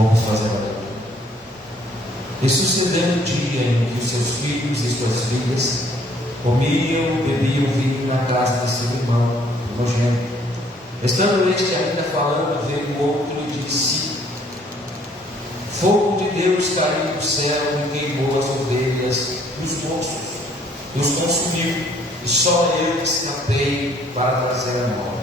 Vamos fazer a leitura. E sucedendo o dia em que os seus filhos e suas filhas comiam, bebiam vinho na casa de seu irmão primogênito, estando este ainda falando, veio o outro e disse: fogo de Deus caiu do céu e queimou as ovelhas e os moços, e os consumiu, e só eu escapei para trazer a morte.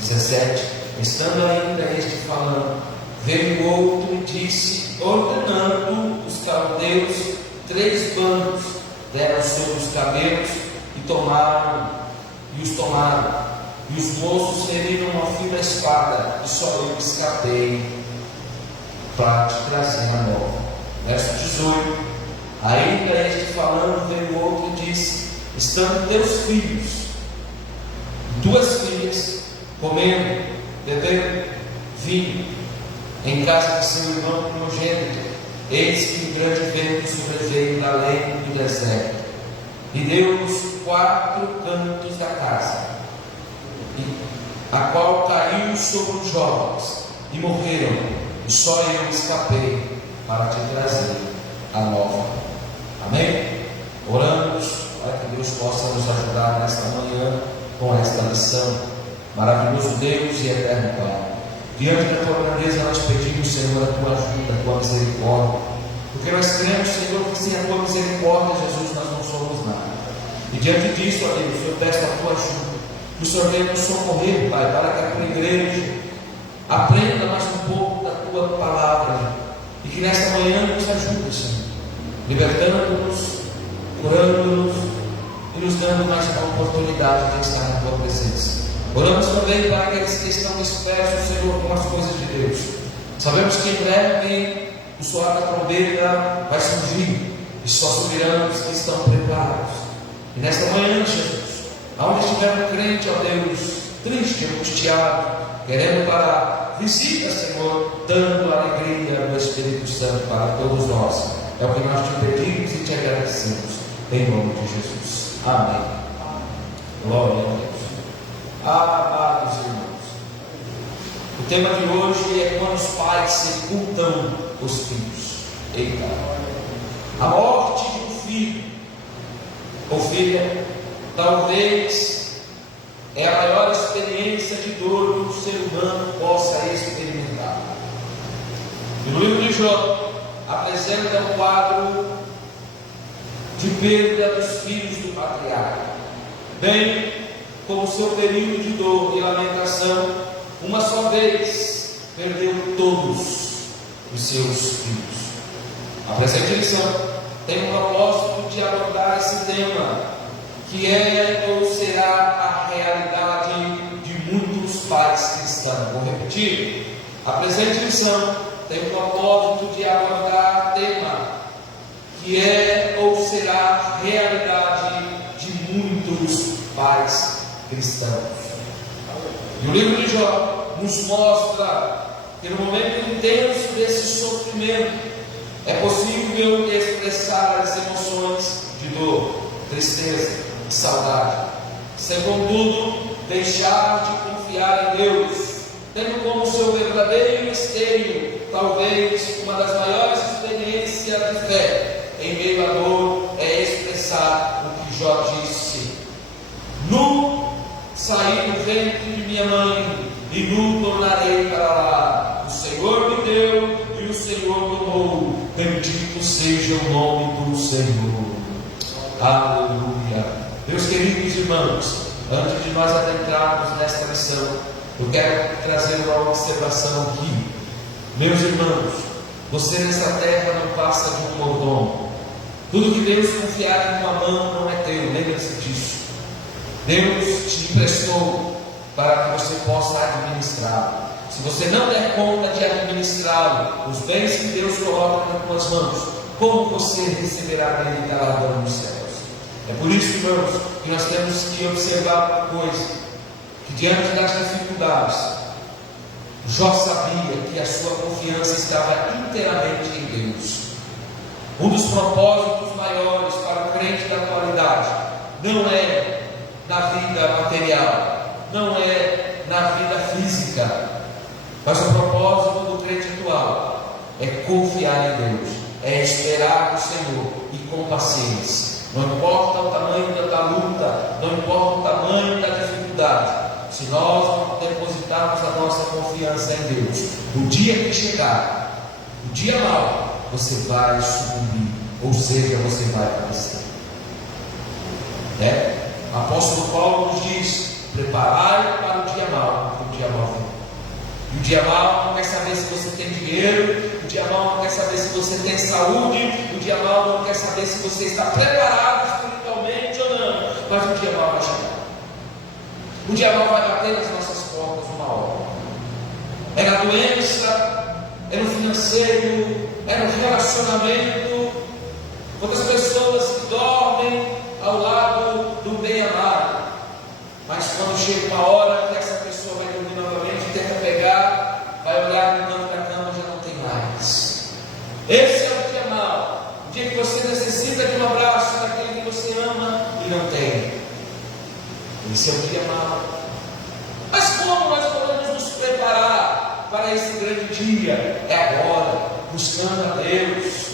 17. Estando ainda este falando, veio o outro e disse, ordenando os caldeus 3 bandos, deram sobre os camelos e os tomaram. E os moços feriram uma fio da espada, e só eu escapei para te trazer a morte. Verso 18. Ainda este falando, veio o outro e disse, estando teus filhos, 2 filhas, comendo, bebendo vinho, em casa de seu irmão primogênito, eis que um grande vento sobreveio da além do deserto, e deu nos 4 cantos da casa, a qual caiu sobre os jovens, e morreram, e só eu escapei para te trazer a nova. Amém? Oramos para que Deus possa nos ajudar nesta manhã com esta lição. Maravilhoso Deus e eterno Pai, diante da tua grandeza nós pedimos, Senhor, a tua ajuda, a tua misericórdia, porque nós cremos, Senhor, que sem a tua misericórdia, Jesus, nós não somos nada. E diante disso, ó Deus, eu peço a tua ajuda, que o Senhor venha nos socorrer, Pai, para que a tua igreja aprenda mais um pouco da tua palavra, e que nesta manhã nos ajude, Senhor, libertando-nos, curando-nos e nos dando mais uma oportunidade de estar na tua presença. Oramos também para aqueles que estão dispersos, Senhor, com as coisas de Deus. Sabemos que em breve o soar da trombeta vai surgir, e só subirão os que estão preparados. E nesta manhã, Jesus, aonde estiver um crente, ó Deus, triste, angustiado, querendo parar, visita, Senhor, dando a alegria do Espírito Santo para todos nós. É o que nós te pedimos e te agradecemos, em nome de Jesus. Amém. Glória a Deus. Amados irmãos, o tema de hoje é quando os pais sepultam os filhos. Eita! A morte de um filho ou filha talvez é a maior experiência de dor que um ser humano possa experimentar. E no livro de Jó apresenta um quadro de perda dos filhos do patriarca, bem como seu período de dor e lamentação. Uma só vez perdeu todos os seus filhos. A presente lição tem o propósito de abordar esse tema, que é ou será a realidade de muitos pais cristãos. Vou repetir: a presente lição tem o propósito de abordar o tema, que é ou será a realidade de muitos pais cristãos. E o livro de Jó nos mostra que no momento intenso desse sofrimento é possível expressar as emoções de dor, tristeza e saudade, sem contudo deixar de confiar em Deus, tendo como seu verdadeiro esteio talvez uma das maiores experiências de fé em meio à dor é expressar o que Jó disse: nu saí do ventre de minha mãe, e nu tornarei para lá. O Senhor me deu e o Senhor tomou. Bendito seja o nome do Senhor. Aleluia. Meus queridos irmãos, antes de nós adentrarmos nesta lição, eu quero trazer uma observação aqui. Meus irmãos, você nessa terra não passa de um mordomo. Tudo que Deus confiar em uma mão não é teu, lembre-se disso. Deus te emprestou para que você possa administrá-lo. Se você não der conta de administrá-lo, os bens que Deus coloca nas tuas mãos, como você receberá dele galardão nos céus? É por isso, irmãos, que nós temos que observar uma coisa, que diante das dificuldades, Jó sabia que a sua confiança estava inteiramente em Deus. Um dos propósitos maiores para o crente da atualidade não é na vida material, não é na vida física, mas o propósito do crente atual é confiar em Deus, é esperar no Senhor e com paciência. Não importa o tamanho da luta, não importa o tamanho da dificuldade, se nós não depositarmos a nossa confiança em Deus, no dia que chegar, o dia mau, você vai sucumbir, ou seja, você vai padecer. O apóstolo Paulo nos diz: preparai para o dia mau, porque o dia mau vem. E o dia mau não quer saber se você tem dinheiro, o dia mau não quer saber se você tem saúde, o dia mau não quer saber se você está preparado espiritualmente ou não, mas o dia mau vai chegar. O dia mau vai bater nas nossas portas uma hora. É na doença, é no financeiro, é no relacionamento. Quantas pessoas que dormem ao lado do bem-amado, mas quando chega uma hora que essa pessoa vai dormir novamente, tenta pegar, vai olhar no canto da cama, já não tem mais. Esse é o dia mau, o dia que você necessita de um abraço daquele que você ama e não tem. Esse é o dia mau. Mas como nós podemos nos preparar para esse grande dia? É agora, buscando a Deus,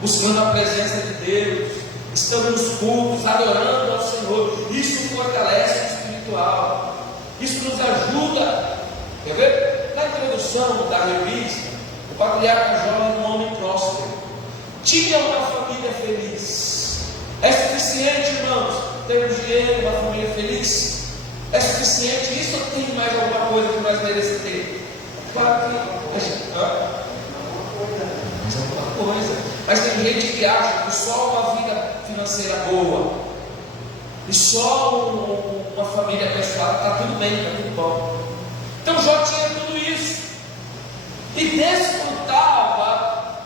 buscando a presença de Deus, estando nos cultos, adorando ao Senhor. Isso fortalece o espiritual, isso nos ajuda. Quer ver? Na introdução da revista, o patriarca Jó era um homem próspero, tinha uma família feliz. É suficiente, irmãos, ter dinheiro, uma família feliz? É suficiente isso ou tem mais alguma coisa que nós merecemos ter? Claro que mais alguma coisa. Mas tem gente que acha que só uma vida financeira boa e só uma família abençoada está tudo bem, está tudo bom. Então Jó tinha tudo isso e desfrutava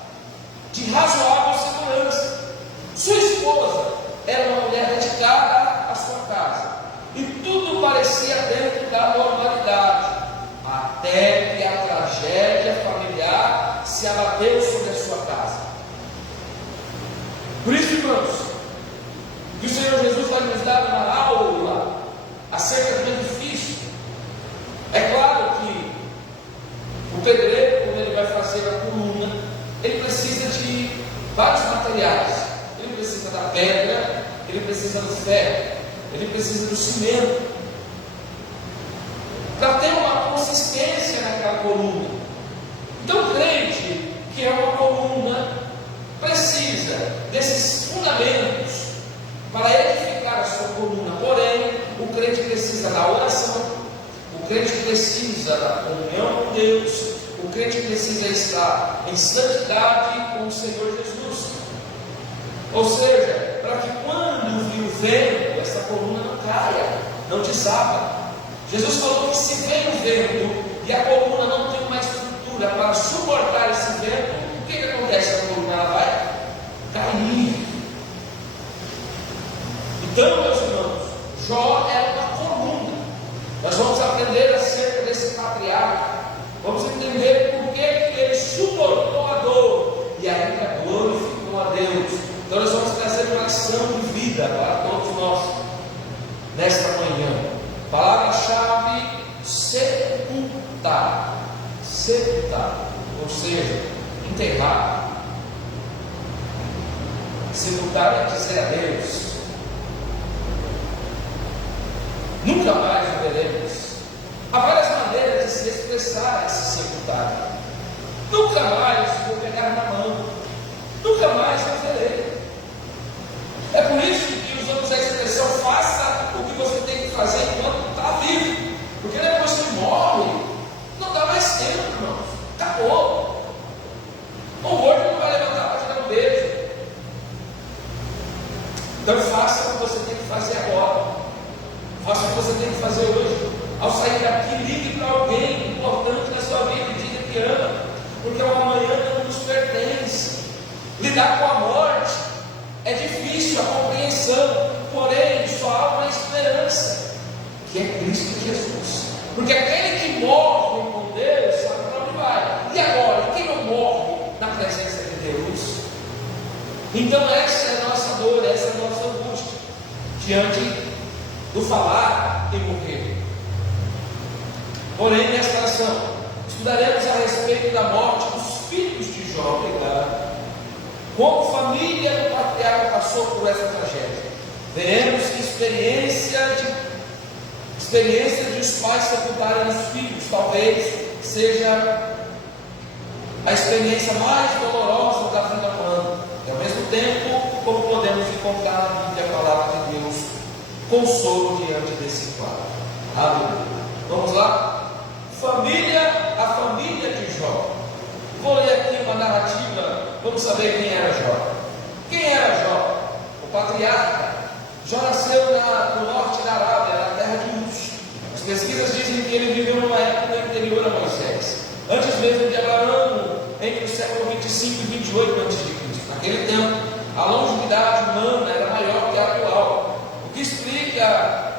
de razoável segurança. Sua esposa era uma mulher dedicada à sua casa e tudo parecia dentro da normalidade, até que a tragédia familiar se abateu sobre a sua casa. Por isso, irmãos, que o Senhor Jesus vai nos dar uma aula acerca do edifício. É claro que o pedreiro, quando ele vai fazer a coluna, ele precisa de vários materiais. Ele precisa da pedra, ele precisa do ferro, ele precisa do cimento, para ter uma consistência naquela coluna. Então o crente, que é uma coluna, precisa desses fundamentos para edificar a sua coluna. Porém, o crente precisa da oração, o crente precisa da comunhão com Deus, o crente precisa estar em santidade com o Senhor Jesus. Ou seja, para que quando vir o vento, essa coluna não caia, não desaba. Jesus falou que se vem o vento e a coluna não tem uma estrutura para suportar esse vento, o que acontece? A coluna ela vai cair. Então, meus irmãos, Jó era uma coluna. Nós vamos aprender acerca desse patriarca, vamos entender por que ele suportou a dor e ainda glorificou a Deus. Então nós vamos trazer uma lição de vida para todos nós nesta manhã. Palavra-chave: sepultar. Sepultar, ou seja, enterrar. Sepultar é dizer adeus. Nunca mais o veremos. Há várias maneiras de se expressar esse sepultar. Nunca mais vou pegar na mão. Nunca mais eu verei. É por isso que usamos a expressão: faça o que você tem que fazer enquanto está vivo. Porque depois que morre, não dá mais tempo, irmãos. Acabou. O morto não vai levantar para te dar um beijo. Então faça o que você tem que fazer agora. Faça o que você tem que fazer hoje. Ao sair daqui, ligue para alguém importante na sua vida e diga que ama. Porque o amanhã não nos pertence. Lidar com a morte é difícil, a compreensão, porém só há uma esperança, que é Cristo Jesus. Porque aquele que morre com Deus sabe para onde vai. E agora, quem não morre na presença de Deus? Então essa é a nossa dor, essa é a nossa angústia diante do falar e morrer. Porém, nesta lição estudaremos a respeito da morte dos filhos de Jó. Jó pregaram. Como família do patriarca passou por essa tragédia. Veremos que experiência de os pais sepultarem os filhos, talvez seja a experiência mais dolorosa da vida humana. E ao mesmo tempo, como podemos encontrar na Bíblia a palavra de Deus, consolo diante desse quadro. Aleluia. Vamos lá? A família de Jó. Vou ler aqui uma narrativa, vamos saber quem era Jó. Quem era Jó? O patriarca. Jó nasceu no norte da Arábia, na terra de Uz. As pesquisas dizem que ele viveu numa época anterior a Moisés, antes mesmo de Abraão, entre o século 25 e 28 a.C. Naquele tempo, a longevidade humana era maior que a atual, o que explica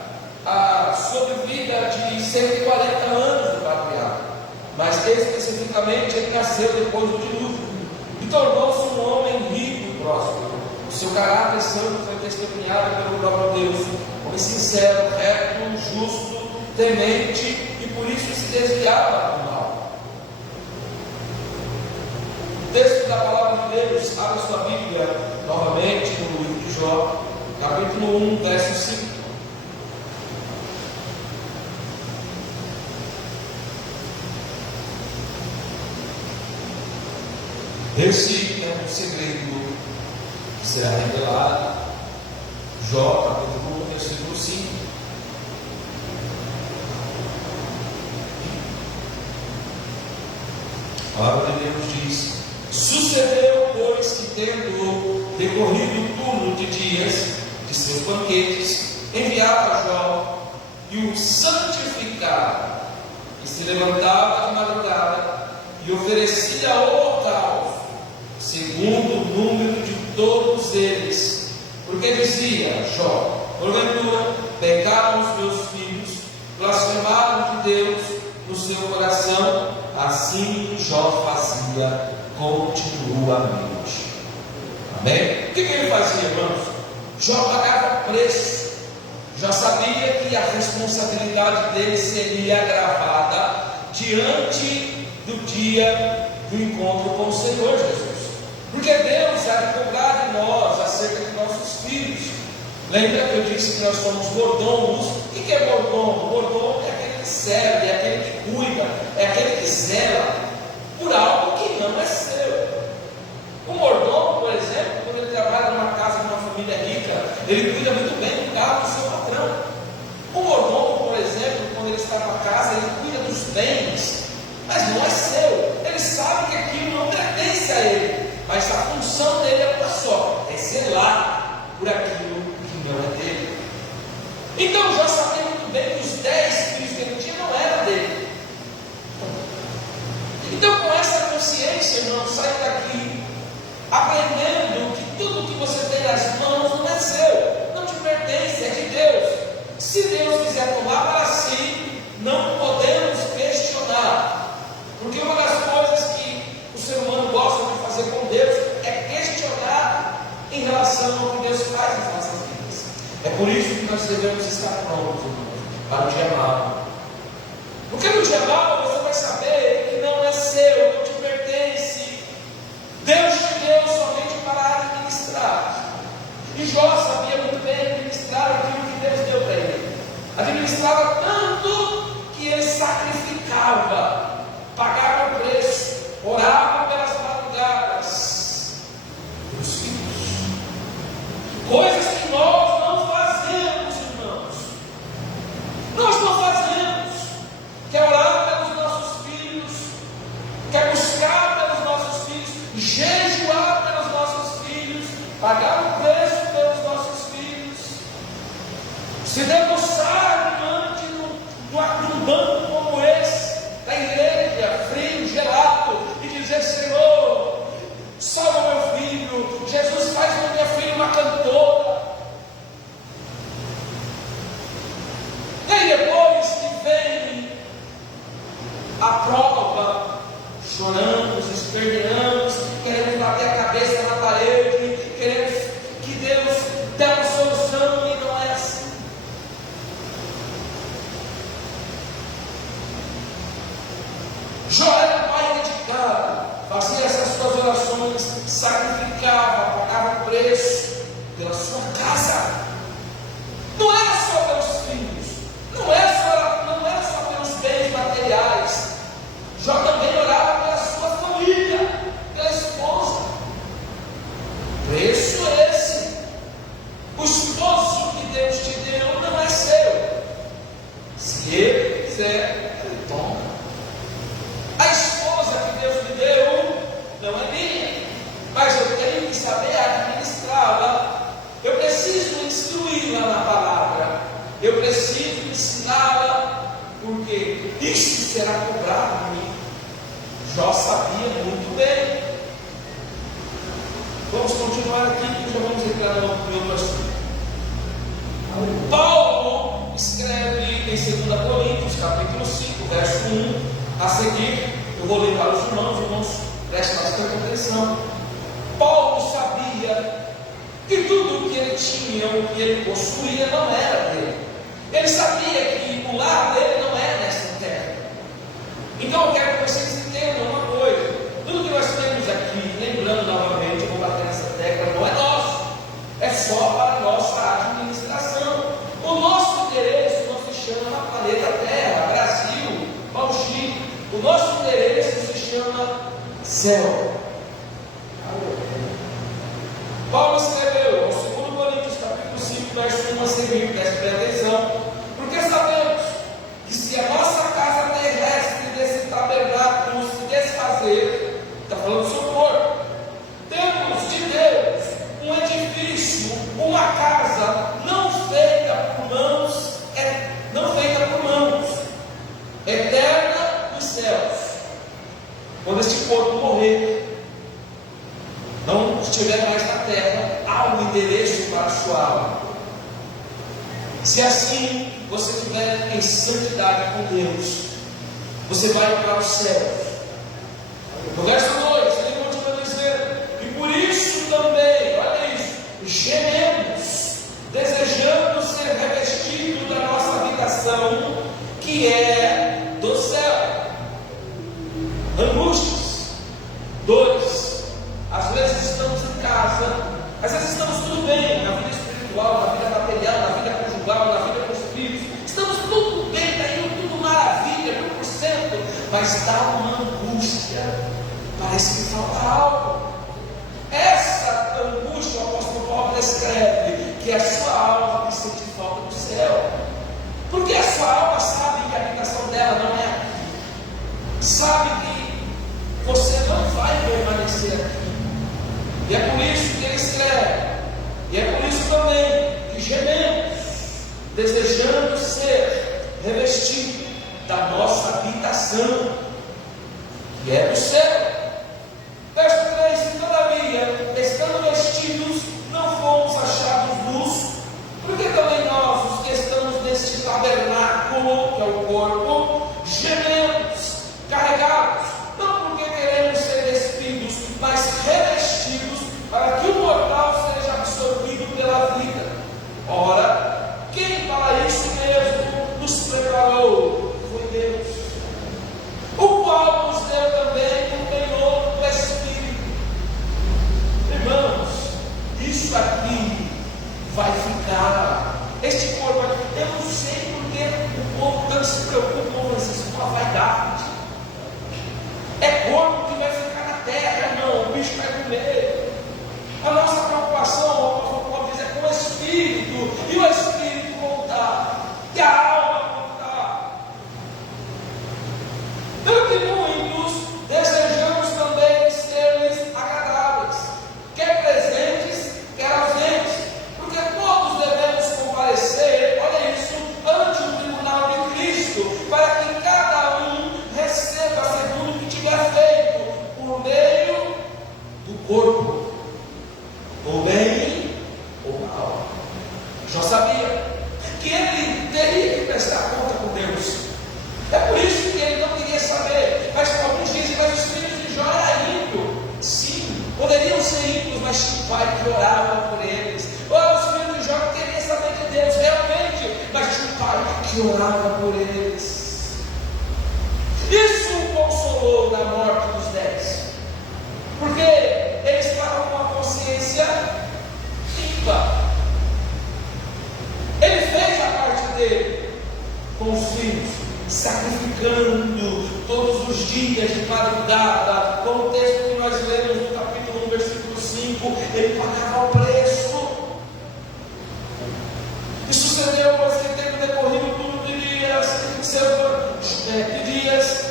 a sobrevida de 140 anos do patriarca. Mas especificamente ele nasceu depois do dilúvio e tornou-se um homem rico e próspero. O seu caráter santo foi testemunhado pelo próprio Deus, homem sincero, reto, justo, temente, e por isso se desviava do mal. O texto da palavra de Deus, abre sua Bíblia novamente no livro de Jó, capítulo 1, verso 5. Esse é um segredo que será revelado. Jó, capítulo 1, versículo 5. A palavra de Deus diz: sucedeu, pois, que tendo decorrido o turno de dias de seus banquetes, enviava Jó e o santificava, e se levantava de madrugada e oferecia holocausto, segundo o número de todos eles, porque dizia Jó: porventura pecaram os meus filhos, blasfemaram de Deus no seu coração. Assim Jó fazia continuamente. Amém? O que ele fazia, irmãos? Jó pagava preço. Já sabia que a responsabilidade dele seria agravada diante do dia do encontro com o Senhor Jesus, porque Deus há de cobrar de nós acerca de nossos filhos. Lembra que eu disse que nós somos mordomos? O que é mordomo? Mordomo é aquele que serve, é aquele que cuida, é aquele que zela por algo que não é seu. O mordomo, por exemplo, quando ele trabalha numa casa de uma família rica, ele cuida muito bem do carro do seu patrão. O mordomo, por exemplo, quando ele está na casa, ele cuida dos bens, mas não é seu. Ele sabe que aquilo não pertence a ele, mas a função dele é uma só: é zelar por aquilo que não é dele. Então já sabia muito bem que os 10 filhos que ele tinha não eram dele. Então, com essa consciência, irmão, sai daqui aprendendo que tudo que você tem nas mãos não é seu, não te pertence, é de Deus. Se Deus quiser tomar para si, não podemos questionar, porque uma das coisas que o ser humano gosta de fazer com Deus é questionar em relação ao que Deus faz em nossas vidas. É por isso que nós devemos estar prontos, irmão, para o dia mau. Porque no dia mau você vai saber que não é seu, não te pertence. Deus te deu somente para administrar. E Jó sabia muito bem administrar aquilo que Deus deu para ele. Administrava tanto que ele sacrificava, pagava o preço, orava pelas madrugadas pelos filhos. Coisas que nós não fazemos, irmãos. Nós não fazemos. Quer orar pelos nossos filhos, quer buscar pelos nossos filhos, jejuar pelos nossos filhos, pagar o preço pelos nossos filhos, se debruçar diante de um banco como esse, da igreja, frio, gelado, e dizer: Senhor, salva meu filho, Jesus faz da minha filha uma cantora. E aí depois que vem a prova, choramos, esperneamos, queremos bater a cabeça na parede, queremos que Deus dê uma solução, e não é assim. Jó era pai dedicado, fazia essas suas orações não é minha, mas eu tenho que saber administrá-la. Eu preciso instruí-la na palavra, eu preciso ensiná-la, porque isso será cobrado de mim. Jó sabia muito bem. Vamos continuar aqui, já vamos entrar no outro assunto. Paulo escreve em 2 Coríntios, capítulo 5, verso 1, a seguir, eu vou ler para os irmãos, prestem bastante atenção. Paulo sabia que tudo o que ele tinha, o que ele possuía, não era dele. Ele sabia que o lar dele não era nessa terra. Então eu quero que vocês entendam uma coisa: tudo que nós temos aqui, lembrando novamente, eu vou bater nessa tecla, não é nosso, é só para a nossa administração. O nosso endereço não se chama planeta Terra, Brasil, Mogi. O nosso endereço se chama céu. Paulo escreveu ao 2 Coríntios capítulo 5, verso 1 a seguir, preste atenção, porque sabemos que se a nossa casa terrestre desse tabernáculo se desfazer, está falando do seu corpo, temos de Deus um edifício, uma casa não feita por mãos, eterna nos céus. Quando este corpo morrer, não estiver mais na terra, há um endereço para a sua alma. Se assim você estiver em santidade com Deus, você vai para o céu. No verso 2, ele continua dizendo: e por isso também, olha isso, gememos, desejando ser revestidos da nossa habitação, que é do céu. Angústias, dores. Às vezes estamos em casa, às vezes estamos tudo bem, na vida espiritual, na vida material, na vida conjugal, na vida com os filhos, estamos tudo bem, está indo tudo maravilha, 100%, mas dá uma angústia, parece que falta algo. Essa angústia, o apóstolo Paulo descreve que a sua alma que sente falta do céu, porque a sua alma sabe que a habitação dela não é aqui, sabe que você não vai permanecer aqui. E é por isso que ele escreve, e é por isso também que gememos, desejando ser revestidos da nossa habitação, que é do céu. Verso 3: todavia, estando vestidos, não fomos achados nus, porque também nós, os que estamos neste tabernáculo, que é o corpo, gememos, carregados, não porque queremos ser despidos, mas revestidos, para que o mortal seja absorvido pela vida. Ora, quem para isso mesmo nos preparou? Foi Deus, o qual nos deu também o penhor do Espírito. Irmãos, isso aqui vai ficar. Este corpo aqui, eu não sei porque o povo tanto se preocupa com isso, com a vaidade. É corpo que vai ficar na terra, não, o bicho vai comer. A nossa preocupação, o apóstolo Paulo diz, é com o Espírito, e o Espírito voltar, e a alma voltar. Tanto que muitos desejamos também ser-lhes agradáveis, quer presentes, quer ausentes, porque todos devemos comparecer, olha isso, ante o tribunal de Cristo, para que cada um receba segundo o que tiver feito, por meio do corpo, ou bem ou mal. Jó sabia que ele teria que prestar conta com Deus. É por isso que ele não queria saber. Mas alguns dizem, mas os filhos de Jó eram ímpios. Sim, poderiam ser ímpios, mas tinha um pai que orava por eles. Ou os filhos de Jó não queriam saber de Deus, realmente, mas tinha um pai que orava por eles. Isso o consolou na morte dos 10, porque ele estava com a consciência limpa. Ele fez a parte dele com os filhos, sacrificando todos os dias de madrugada, como o texto que nós lemos no capítulo 1, versículo 5, ele pagava o preço. E sucedeu, pois, que tendo decorrido tudo de dias,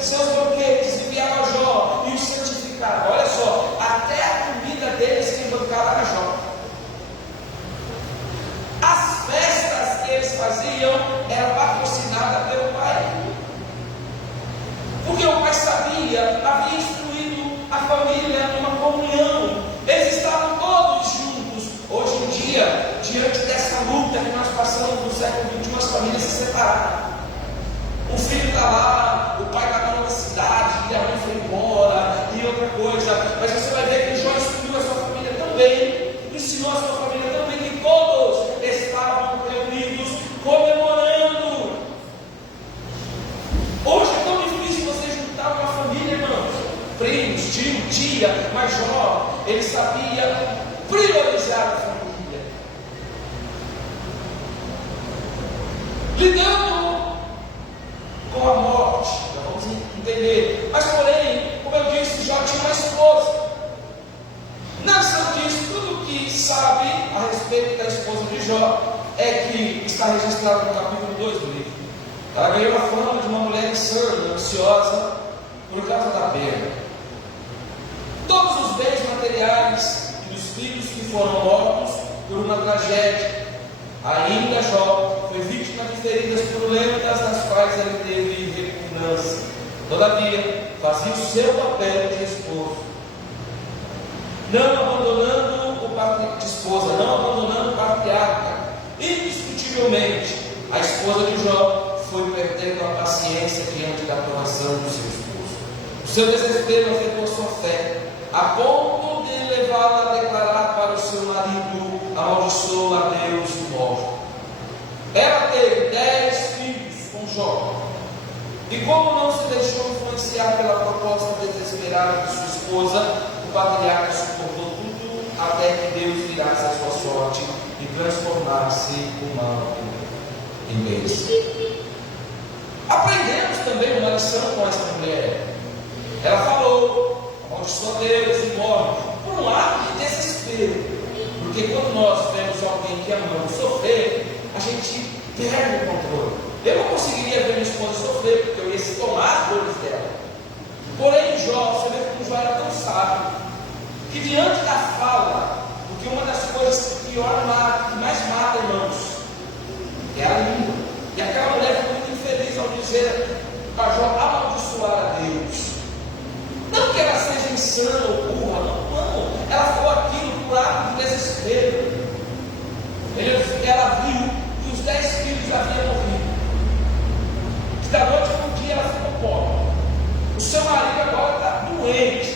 seus banquetes, enviava Jó e os santificava. Olha só, filhos, tia, mas Jó, ele sabia priorizar a família. Lidando com a morte, já vamos entender. Mas porém, como eu disse, Jó tinha uma esposa. Na lição disso, tudo que sabe a respeito da esposa de Jó é que está registrado no capítulo 2 do livro. Ela ganhou a fama de uma mulher insana, ansiosa, por causa da perda. Todos os bens materiais e dos filhos que foram mortos por uma tragédia. Ainda Jó foi vítima de feridas purulentas das quais ele teve repugnância. Todavia, fazia o seu papel de esposo, não abandonando o patriarca. Indiscutivelmente, a esposa de Jó foi perdendo a paciência diante da aprovação do seu esposo. O seu desespero afetou sua fé, a ponto de levá-la a declarar para o seu marido: amaldiçoa a Deus e morre. Ela teve 10 filhos com Jó, e como não se deixou influenciar pela proposta desesperada de sua esposa, o patriarca suportou tudo até que Deus virasse a sua sorte e transformasse o mal em bênção. Aprendemos também uma lição com esta mulher. Ela falou: amaldiçoa Deus e morre, por um ato de desespero. Porque quando nós vemos alguém que amamos sofrer, a gente perde o controle. Eu não conseguiria ver minha esposa sofrer, porque eu ia se tomar as dores dela. Porém, Jó, você vê como Jó era tão sábio, que diante da fala, porque uma das coisas que mais mata, irmãos, é a língua. E aquela mulher ficou muito infeliz ao dizer para Jó amaldiçoar a Deus. Não que ela seja insana ou burra, não. Ela falou aquilo por ato de desespero. Ela viu que os 10 filhos haviam morrido. Que da noite para o dia ela ficou pobre. O seu marido agora está doente,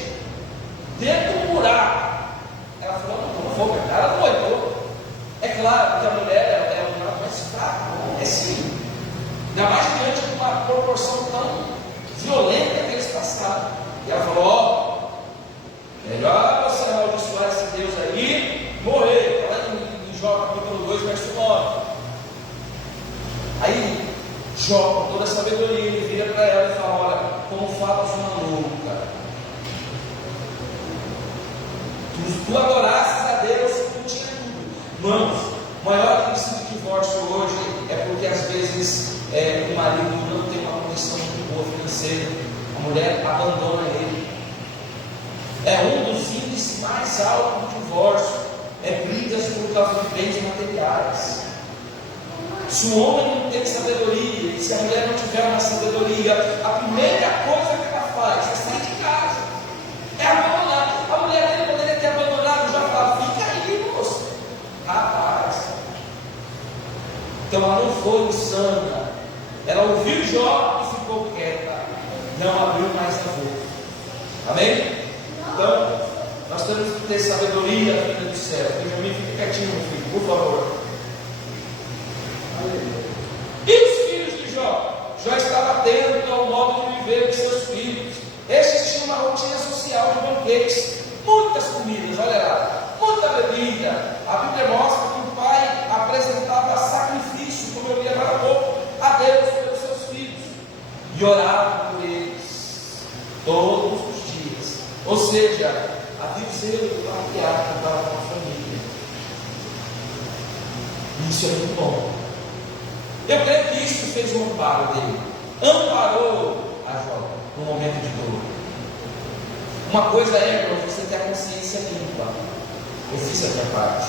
dentro de um buraco. Ela falou: não vou pegar. Ela não olhou. É claro que a mulher é uma mais fraca, é sim. Ainda mais diante de uma proporção tão violenta que eles passaram. E ela falou: melhor você amaldiçoar esse Deus aí, morrer. Ela em Jó capítulo 2, verso 9. Aí Jó, com toda a sabedoria, ele vira para ela e fala: olha, como falas uma louca. Tu adorasses a Deus, tu tinha tudo. Irmãos, o maior índice de divórcio hoje é porque às vezes o marido não tem uma condição muito boa financeira, a mulher abandona ele. É um dos índices mais altos do divórcio, brigas por causa de bens materiais. Se o homem não tem sabedoria, e se a mulher não tiver uma sabedoria, a primeira coisa que ela faz é sair de casa, é abandonar. A mulher dele poderia ter abandonado, já falava: fica aí, moça. Rapaz. Então ela não foi insana. Ela ouviu Jó e ficou quieta. Não abriu mais a boca. Amém? Então, nós temos que ter sabedoria, filha do céu. Benjamin, fique quietinho, meu filho, por favor. E os filhos de Jó? Jó estava atento ao modo de viver de seus filhos. Estes tinham uma rotina social de banquetes, muitas comidas, olha lá, muita bebida. A Bíblia mostra que o pai apresentava sacrifício, como eu li agora há pouco, a Deus pelos seus filhos, e orava por eles todos os dias. Ou seja, havia o zelo do patriarca para com a família. Isso é muito bom. Eu creio que isso fez um amparo dele, amparou a Jó no momento de dor. Uma coisa é, irmão, você ter a consciência limpa. Eu fiz a minha parte.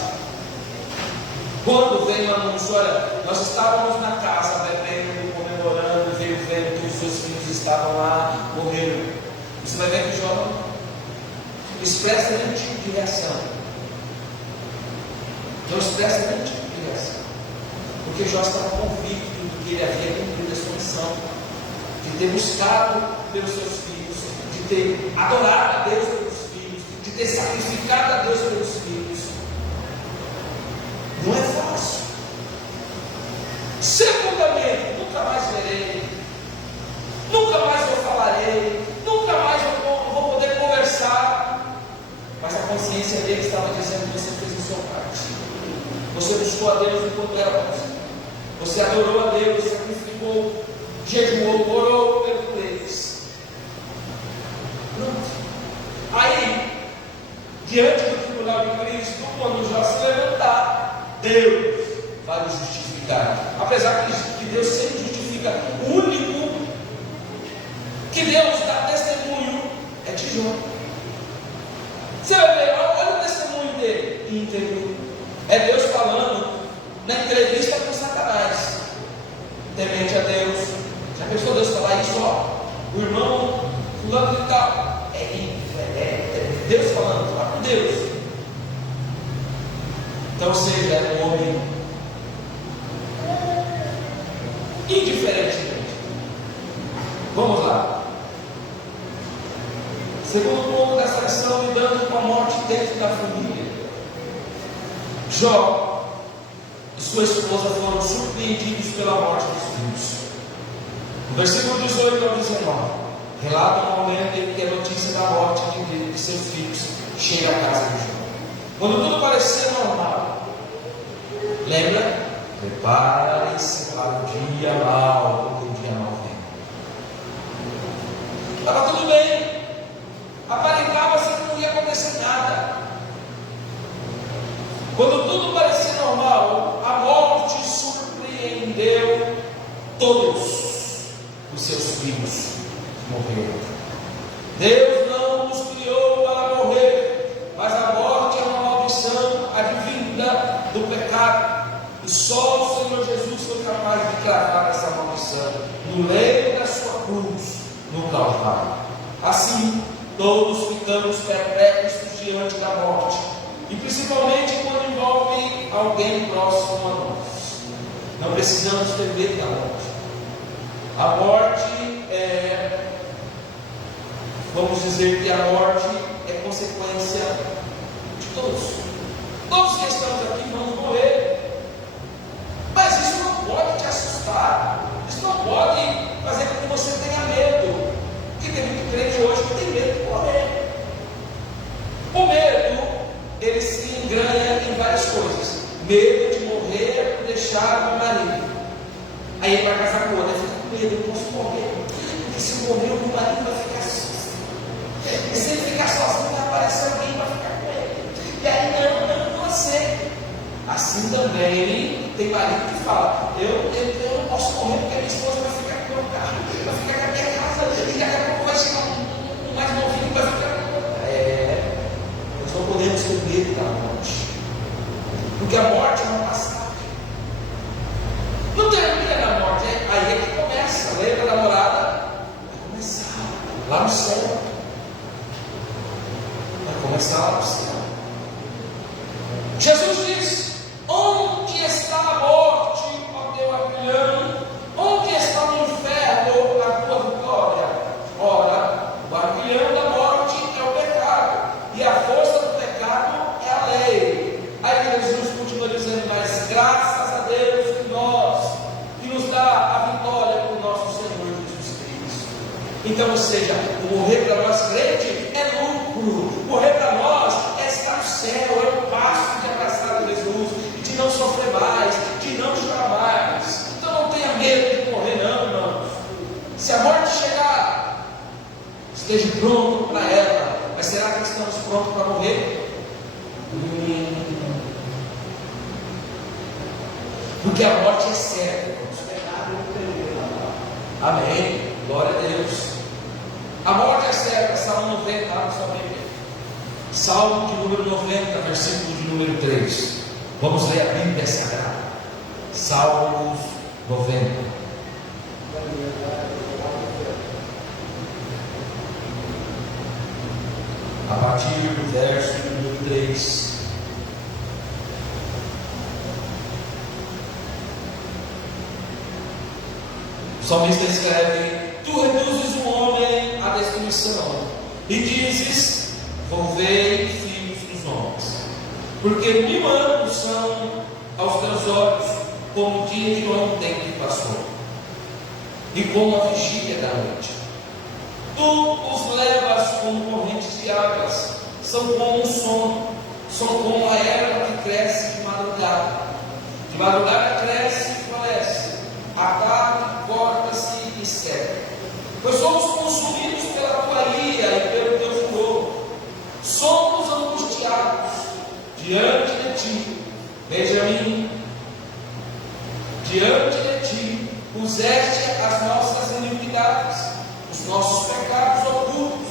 Quando veio o anúncio: olha, nós estávamos na casa bebendo, comemorando, veio vendo que os seus filhos estavam lá, morreram. Você vai ver que Jó não expressa nenhum tipo de reação. Não expressa nenhum tipo de reação. Porque Jó estava convicto de que ele havia cumprido a sua missão, de ter buscado pelos seus filhos, de ter adorado a Deus pelos filhos, de ter sacrificado a Deus pelos filhos. Não é fácil. Segundamente, nunca mais verei, nunca mais eu falarei, nunca mais eu vou poder conversar Você buscou a Deus enquanto era moço. Você adorou a Deus, sacrificou, jejuou, orou por eles. Pronto. Aí, diante do tribunal de Cristo, quando já se levantar, Deus vai nos justificar. Apesar que Deus sempre justifica, o único que Deus dá testemunho é de Jó. Você vai ver, olha o testemunho dele, íntegro. É Deus falando na entrevista com Satanás, temente a Deus. Já pensou Deus falar isso? Ó, o irmão fulano e tal, é Deus falando, fala com Deus. Então, ou seja, é um homem indiferentemente. Vamos lá. Segundo ponto dessa lição, lidando com a morte dentro da família. Jó e sua esposa foram surpreendidos pela morte dos filhos. No versículo 18 ao 19, relata o momento em que a notícia da morte de seus filhos chega à casa de Jó. Quando tudo parecia normal, lembra? Prepare-se para o dia mau, porque o dia mau vem. Estava tudo bem, aparentava-se que não ia acontecer nada. Quando tudo parecia normal, a morte surpreendeu todos os seus filhos que morreram. Deus não nos criou para morrer, mas a morte é uma maldição advinda do pecado. E só o Senhor Jesus foi capaz de cravar essa maldição no leito da sua cruz, no Calvário. Assim, todos ficamos perplexos diante da morte, e principalmente quando envolve alguém próximo a nós. Não precisamos ter medo da morte. A morte vamos dizer que a morte é consequência de todos. Todos que estamos aqui vamos morrer. Mas isso não pode te assustar. Isso não pode fazer com que você tenha medo. Porque tem muito crente hoje que tem medo de morrer. O medo, ele se engranha em várias coisas. Medo de morrer por deixar o marido. Aí ele vai casar com outra, ele fica com medo, eu posso morrer. Porque se eu morrer, o meu marido vai ficar sozinho. E se ele ficar sozinho, vai aparecer alguém para ficar com ele. E aí não aceita. Assim também tem marido que fala, eu não posso morrer porque a minha esposa vai ficar com o meu carro, vai ficar com a minha casa, e daqui a pouco vai chegar um mais novinho que vai ficar com nós não podemos ter medo da morte, porque a morte é uma passagem, não termina na morte, aí é que começa. Lembra da morada? Vai começar lá no céu, vai começar lá no céu. Jesus disse: onde está a morte, ó teu aguilhão? Onde está o inferno, a tua vitória? Ora, o aguilhão da morte é o pecado, e a força do pecado é a lei. Aí Jesus continua dizendo: mas graças a Deus que nos dá a vitória por nosso Senhor Jesus Cristo. Então, ou seja, o morrer para nós crente é lucro. Morrer para nós é estar no céu, é o passo de abraçar a Jesus, de não sofrer mais, de não chorar mais. Então não tenha medo de morrer, não, irmãos. Se a morte chegar, esteja pronto para ela. Mas será que estamos prontos para morrer? Porque a morte é certa. Amém. Glória a Deus. A morte é certa. Salmo 90, lá na sua Bíblia. Salmo de número 90, versículo de número 3. Vamos ler a Bíblia Sagrada. Salmos 90. A partir do verso número 3. O salmista escreve: tu reduzes o homem à destruição e dizes: volvei filhos dos homens, porque 1000 anos são aos teus olhos como o dia de ontem que passou, e como a vigília da noite. Tu os levas como correntes de águas, são como um sono, são como a erva que cresce de madrugada. De madrugada cresce e floresce, à tarde corta-se e seca. Pois somos consumidos pela tua ira e pelo teu furor. Somos angustiados diante de ti, Benjamim. Diante de ti puseste as nossas iniquidades, os nossos pecados ocultos,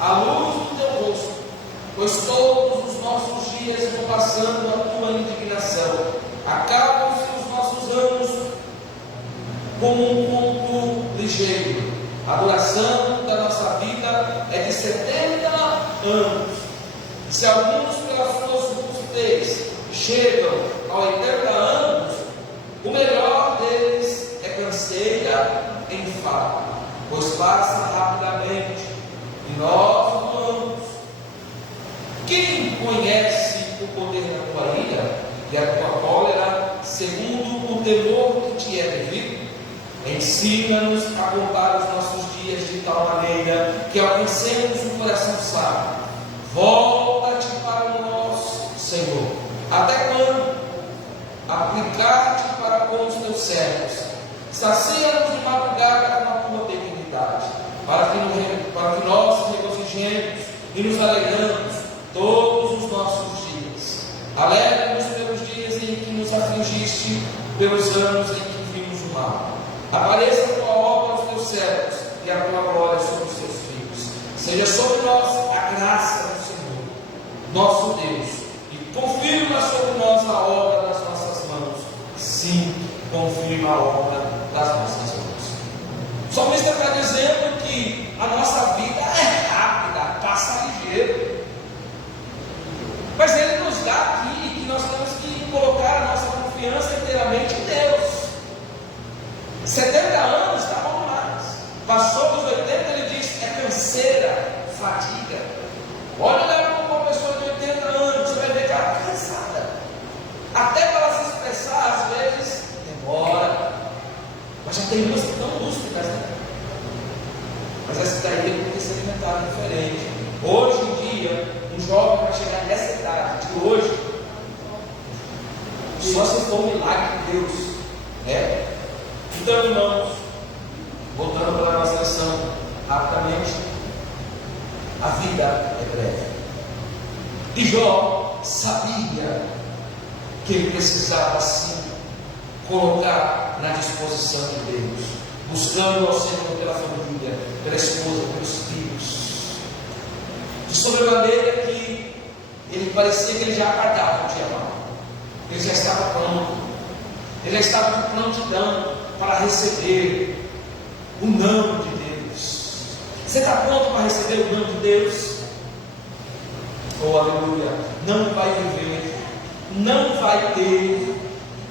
à luz do teu rosto, pois todos os nossos dias vão passando a tua indignação. Acabam-se os nossos anos como um ponto ligeiro. A duração da nossa vida é de 70 anos. Se alguns pelas suas robustez chegam a 80 anos, o melhor deles é canseira em fato, pois passa rapidamente, e nós voamos. Quem conhece o poder da tua ira e a tua cólera, segundo o temor que te é devido? Ensina-nos a contar os nossos dias de tal maneira que alcancemos um coração sábio. Volta-te para nós, Senhor. Até quando? Aplicar-te para com os teus servos. Sacia-nos de madrugada com a tua benignidade, para que nós regozijemos e nos alegramos todos os nossos dias. Alegra-nos pelos dias em que nos afligiste, pelos anos em que vimos o mal. Apareça a tua obra aos teus servos e a tua glória sobre os teus filhos. Seja sobre nós a graça do Senhor, nosso Deus, e confirma sobre nós a obra das nossas mãos. Sim, confirma a obra das nossas mãos. O salmista está dizendo que a nossa vida é rápida, passa ligeiro. Mas ele nos dá aqui que nós temos que colocar a nossa confiança inteiramente em Deus. 70 anos está bom demais. Passou dos 80, ele diz, é canseira, fadiga. Olha para uma pessoa de 80 anos, você vai ver que ela está cansada. Até para ela se expressar, às vezes, demora. Mas já tem umas que estão rústicas, né? Mas essa daí tem que ser alimentada diferente. Hoje em dia, um jovem vai chegar nessa idade de hoje, só se for um milagre de Deus, né? Então, irmãos, voltando para a nossa lição, rapidamente, a vida é breve. E Jó sabia que ele precisava sim colocar na disposição de Deus, buscando ao Senhor pela família, pela esposa, pelos filhos. De sobremaneira que ele parecia que ele já aguardava o dia mau. Ele já estava pronto. Ele já estava com prontidão para receber o não de Deus. Você está pronto para receber o não de Deus? Oh, aleluia! Não vai viver, não vai ter,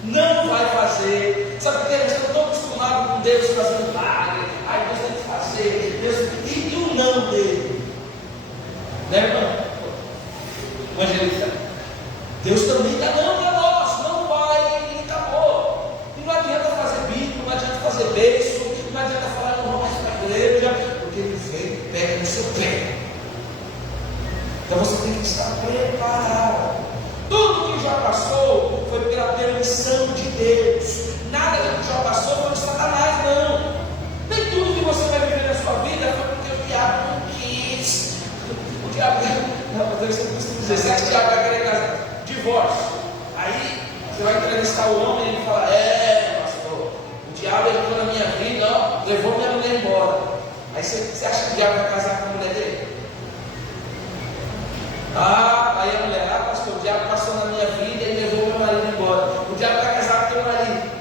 não vai fazer. Sabe por quê? Você está tão acostumado com Deus fazendo milagre. Ai, Deus tem que fazer, Deus... E o não dele? Né, irmão? Evangelista, Deus também dá não para nós, não vai e acabou. E não adianta fazer bico, não adianta fazer beijo, não adianta falar não mais para a igreja, porque ele vem e pega no seu pé. Então você tem que estar preparado. Tudo que já passou foi pela permissão de Deus. Nada do que já passou foi de Satanás, não. Nem tudo que você vai viver na sua vida foi porque o diabo não quis. O diabo não, mas você precisa dizer, será que o diabo vai querer casar? Divórcio. Aí você vai entrevistar o homem e ele fala, pastor, o diabo entrou na minha vida, ó, levou minha mulher embora. Aí você acha que o diabo vai casar com a mulher dele? Aí a mulher, pastor, o diabo passou na minha vida e levou meu marido embora. O diabo vai casar com teu marido.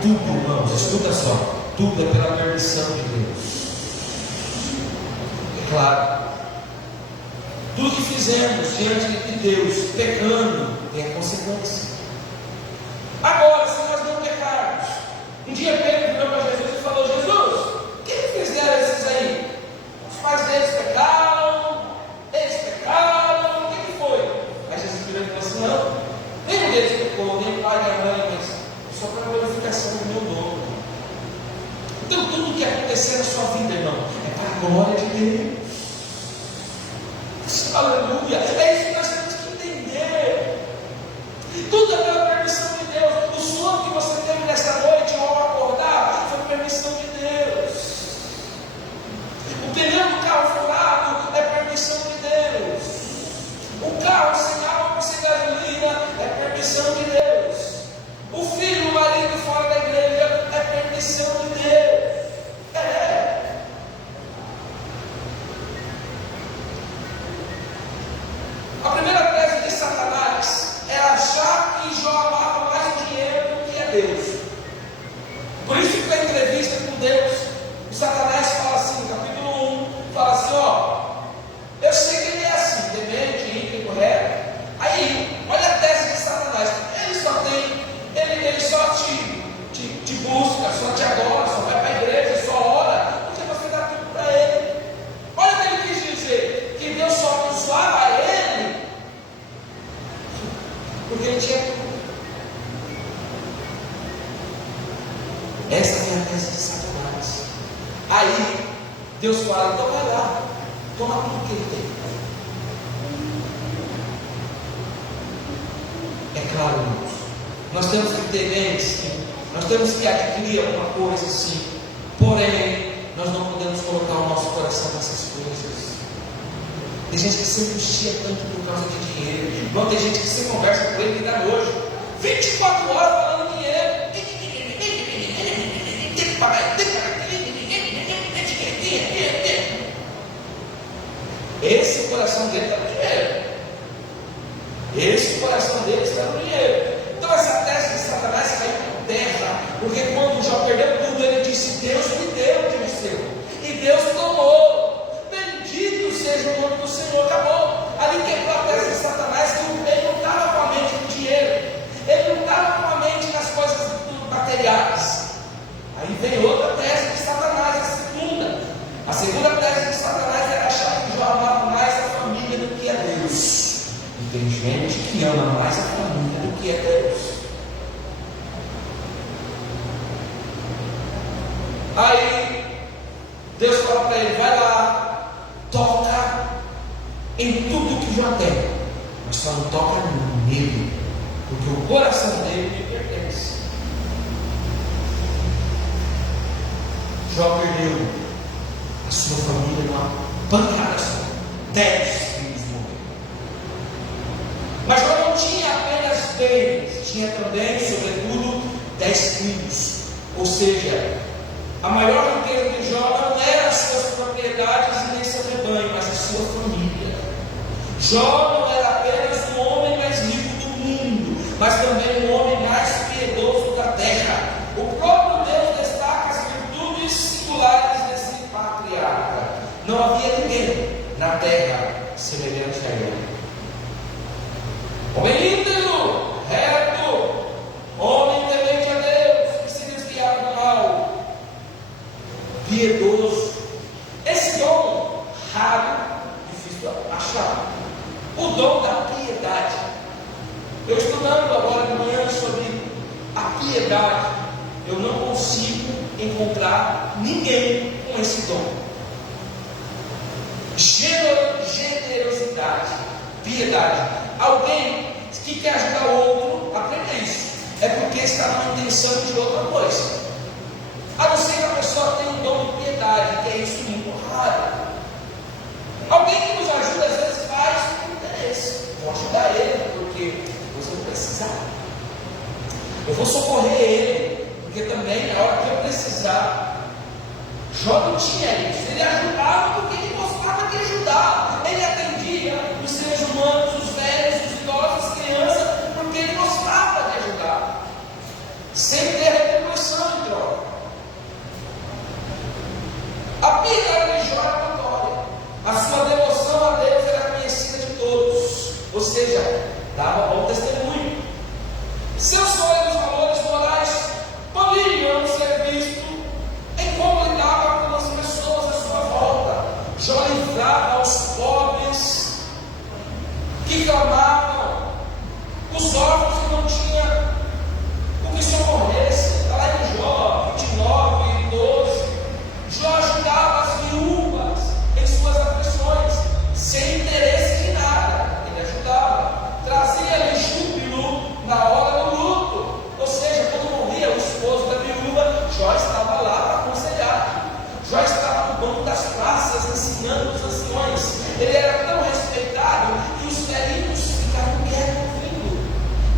Tudo, irmãos, escuta só, tudo é pela permissão de Deus. É claro, tudo que fizemos diante de Deus, pecando, tem a consequência. Agora, se nós não pecarmos, um dia Pedro virou para Jesus e falou, Jesus, o que fizeram esses aí? Os pais deles pecaram, o que foi? Aí Jesus virou e falou assim, não, nenhum deles pecou, nem o pai nem a mãe, mas só para a glorificação do meu nome. Então tudo que acontecer na sua vida, irmão, é para a glória de Deus. Aleluia, é isso que nós temos que entender. Deus fala, então vai lá, toma tudo que ele tem. É claro, irmãos, nós temos que ter bens, sim. Nós temos que adquirir alguma coisa, sim. Porém, nós não podemos colocar o nosso coração nessas coisas. Tem gente que se angustia tanto por causa de dinheiro. Irmão, tem gente que você conversa com ele ainda hoje, 24 horas falando dinheiro. Tem que pagar, tem que pagar. Esse coração dele está no dinheiro. Esse coração dele está no dinheiro. Então essa tese de Satanás caiu por terra. Porque quando Jó perdeu tudo, ele disse, Deus me deu, disse e Deus tomou. Bendito seja o nome do Senhor. Acabou. Ali quebrou a tese de Satanás, que ele não estava com a mente no dinheiro. Ele não estava com a mente nas coisas materiais. Aí vem outra tese de Satanás, a segunda. A segunda tese de Satanás era achar que Jó amava mais a família do que a Deus. E tem gente que ama mais a família do que a Deus. Aí Deus fala para ele, vai lá, toca em tudo que Jó tem, mas só não toca nele, porque o coração dele me pertence. Jó perdeu a sua família numa pancada só. 10 filhos morreram. Mas Jó não tinha apenas bens, tinha também, sobretudo, 10 filhos. Ou seja, a maior riqueza de Jó não era as suas propriedades e nem seu rebanho, mas a sua família. Jó não era apenas o homem mais rico do mundo, mas também o homem mais piedoso da terra. O próprio Deus destaca as virtudes singulares desse patriarca. Não havia ninguém na terra semelhante a ele. Homem íntegro, reto, homem temente a Deus, que se desviava do mal, piedoso. Esse dom raro, difícil de achar, o dom da piedade. Eu estudando agora de manhã sobre a piedade, eu não consigo encontrar ninguém com esse dom. Generosidade, piedade. Alguém que quer ajudar o outro, aprenda isso. É porque está na intenção de outra coisa. A não ser que a pessoa tenha um dom de piedade, que é isso muito raro. Alguém que nos ajuda, às vezes, faz por interesse. Vou ajudar ele, porque depois eu vou precisar. Eu vou socorrer ele, porque também, na hora que eu precisar, Jó não tinha isso. Ele ajudava porque ele gostava de ajudar. Ele atendia os seres humanos, os velhos, os idosos, as crianças, porque ele gostava de ajudar, sem ter retribuição em troca. A piedade de Jó era notória. A sua devoção a Deus era conhecida de todos. Ou seja, dava bom testemunho. Seus sólidos valores morais poderiam ser vistos em como lidava com as pessoas à sua volta. Jó livrava aos pobres que clamavam, os órfãos que não tinham o que socorresse. Está lá em Jó 29 e 12. Jó ajudava as viúvas em suas aflições, sem interesse de nada. Ele ajudava, trazia-lhe júbilo na hora do luto. Ou seja, quando morria o esposo da viúva, Jó estava lá para aconselhar. Jó estava no banco das praças ensinando os anciões. Ele era tão respeitado que os velhinhos ficaram quietos ouvindo.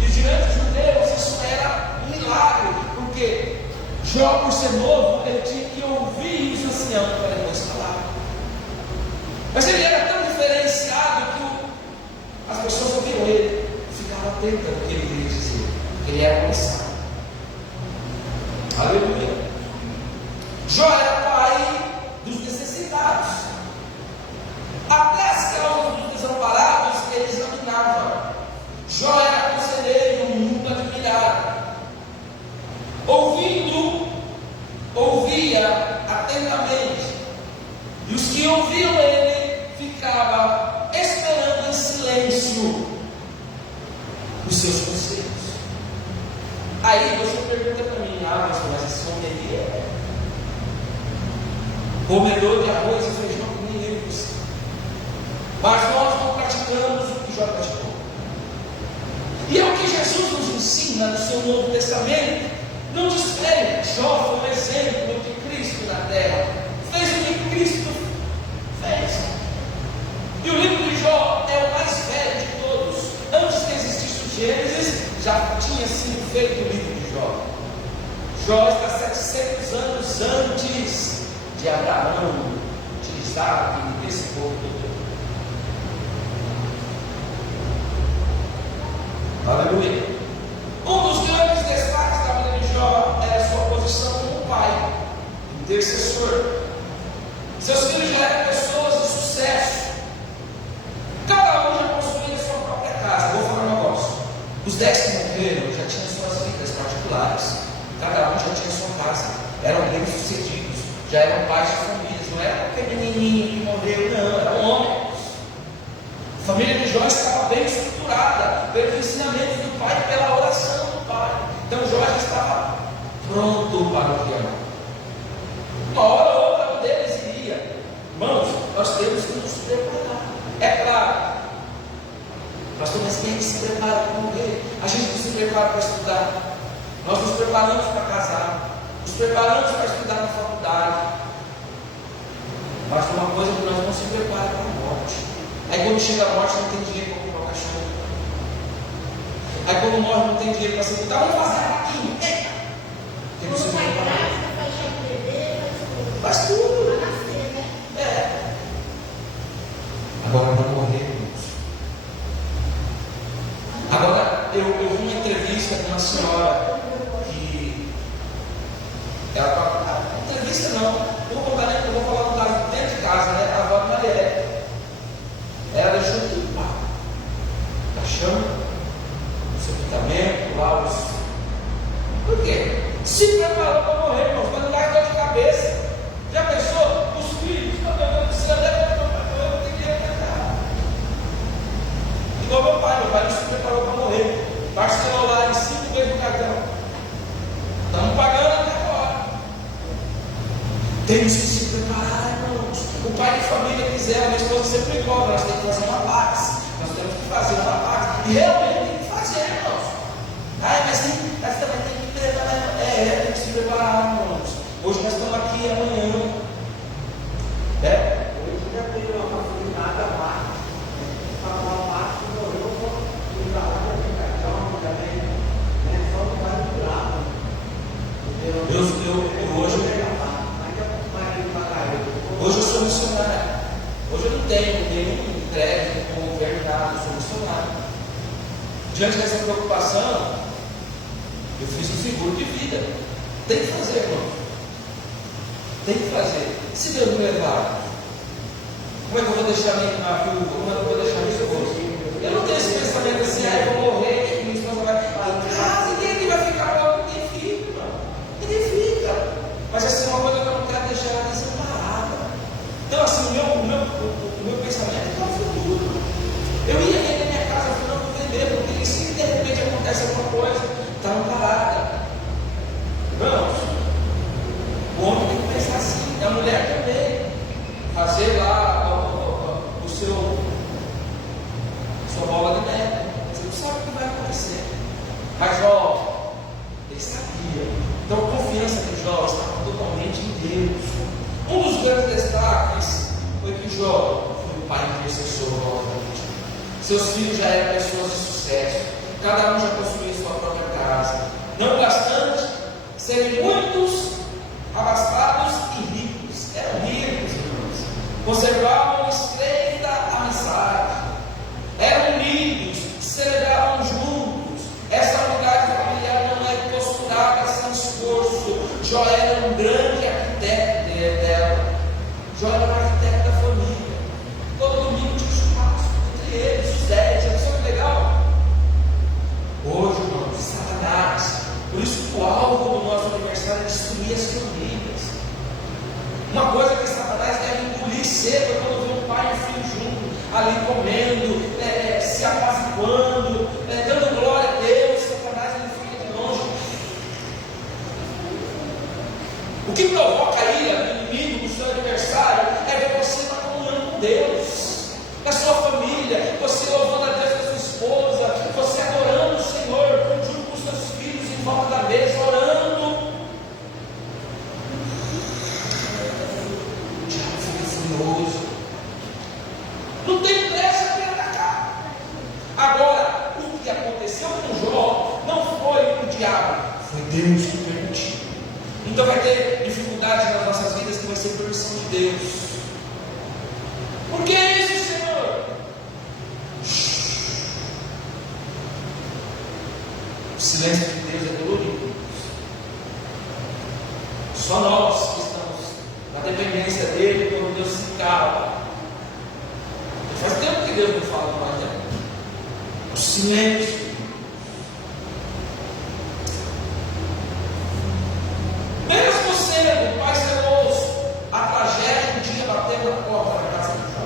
E diante dos judeus isso era um milagre, porque Jó, por ser novo, ele tinha que ouvir os anciãos para depois falar. Mas ele era tão diferenciado que as pessoas ouviram ele, ficavam atentas no que ele queria dizer. Ele era conversado. Aleluia. Jó era pai dos necessitados. Até as causas dos desamparados ele examinava. Jó era conselheiro, um mundo admirado. Ouvia atentamente. E os que ouviam ele ficavam esperando em silêncio os seus conselhos. Aí você pergunta para mim, mas esse homem aqui comedor de arroz e feijão que nem eu e você. Mas nós não praticamos o que Jó praticou. E é o que Jesus nos ensina no seu Novo Testamento. Não descreve. Jó foi um exemplo de Cristo na terra. Fez o que Cristo fez. E o livro de Jó é o mais velho de todos. Antes que existisse o Gênesis, já tinha sido feito o livro de Jó. Jó está 700 anos antes de Abraão, de Isaac e desse povo todo. Aleluia. Um dos grandes destaques da vida de Jó era a sua posição como pai, intercessor. Seus filhos já eram pessoas de sucesso. Cada um já possuía sua própria casa. Vou falar um negócio. Os 10 que morreram já tinham suas vidas particulares. Cada um já tinha sua casa. Eram bem-sucedidos. Já eram pais de famílias. Não era aquele menininho que morreu, não. Eram homens. A família de Jó estava bem estruturada pelo ensinamento do pai, pela oração do pai. Então Jó já estava pronto para o que era. Uma hora ou outra um deles iria. Irmãos, nós temos que nos preparar. É claro. Pastor, mas quem é que se prepara para morrer? A gente não se prepara para estudar. Nós nos preparamos para casar. Nos preparamos para estudar na faculdade. Mas uma coisa que nós não se preparamos para a morte. Aí quando chega a morte não tem dinheiro para comprar o cachorro. Aí quando morre não tem dinheiro para sepultar. Vamos fazer a vaquinha. Eita! Tem que se preparar. Faz tudo. É. Agora não morrer, irmãos. Agora eu vi uma entrevista com uma senhora que ela, entrevista não, eu vou contar, eu vou falar do caso dentro de casa, né? A avó de Maria. Ela deixou tudo lá. Caixão, sepultamento, lá os. Por quê? Se preparou para morrer, irmãos, para não dar dor de cabeça. Já pensou? Os filhos, meu Deus do céu, eu não tenho dinheiro para cá. Igual meu pai não se preparou para morrer. Parcelou lá em 5 vezes o cartão. Estamos pagando até agora. Temos que se preparar, irmãos. O pai de família quiser, a minha esposa sempre cobra, nós temos que fazer uma pax. Nós temos que fazer uma pax. E realmente tem que fazer, irmãs. Mas também tem que preparar. Tem que se preparar, irmãos. Hoje nós estamos aqui amanhã. Hoje já tem uma facilidade a mais. Para falar mais que morreu, e para lá já tem cartão, já tem. Só não vai durar. Hoje eu sou missionário. Hoje eu não tenho nenhum crédito com o governo, nada, eu sou missionário. Diante dessa preocupação, eu fiz um seguro de vida. Tem que fazer, irmão. Tem que fazer. Se Deus me levar, como é que eu vou deixar minha viúva? Como é que eu vou deixar minha esposa? Eu não tenho esse pensamento assim, eu vou morrer, minha esposa vai ficar em casa, ninguém aqui vai ficar logo, ninguém fica, irmão. Ninguém fica. Mas essa é uma coisa que eu não quero deixar ela desamparada. Então, assim, o meu pensamento é para o futuro. Eu ia vender minha casa, eu falei, não vou vender, porque se de repente acontece alguma coisa, está amparada. Irmãos, o homem tem que pensar assim, a mulher também. Fazer lá sua bola de neve. Você não sabe o que vai acontecer. Mas Jó, ele sabia. Então a confiança de Jó estava totalmente em Deus. Um dos grandes destaques foi que Jó foi o pai intercessor novamente. Seus filhos já eram pessoas de sucesso. Cada um já possuía sua própria casa. Não bastante serem muitos, abastados e ricos. Eram ricos, irmãos. Conservavam estreita amizade. Eram unidos, celebravam juntos. Essa unidade familiar não é posturada sem esforço. Jó era um grande arquiteto dela. Jó era um arquiteto da família. Todo domingo tinha churrasco entre eles, os 10. Já pensou que legal? Hoje, irmãos, Satanás. Por isso que o alvo do nosso aniversário é destruir as famílias. Uma coisa que Satanás deve engolir cedo é quando vê um pai e um filho juntos, ali comendo, se apaziguando, dando glória a Deus. Satanás ele fica de longe. O que provoca a ira do inimigo no seu aniversário poderoso. Não tem pressa para atacar. Agora, o que aconteceu com Jó não foi o diabo, foi Deus que permitiu. Então vai ter dificuldade nas nossas vidas que vai ser permissão de Deus. Por que isso, Senhor? O silêncio de Deus é dolorido. Só nós que estamos na dependência dele, quando Deus se cala. Faz tempo que Deus não fala com a gente. O silêncio. Mesmo sendo Pai zeloso, a tragédia um dia bateu na porta da casa de Jó.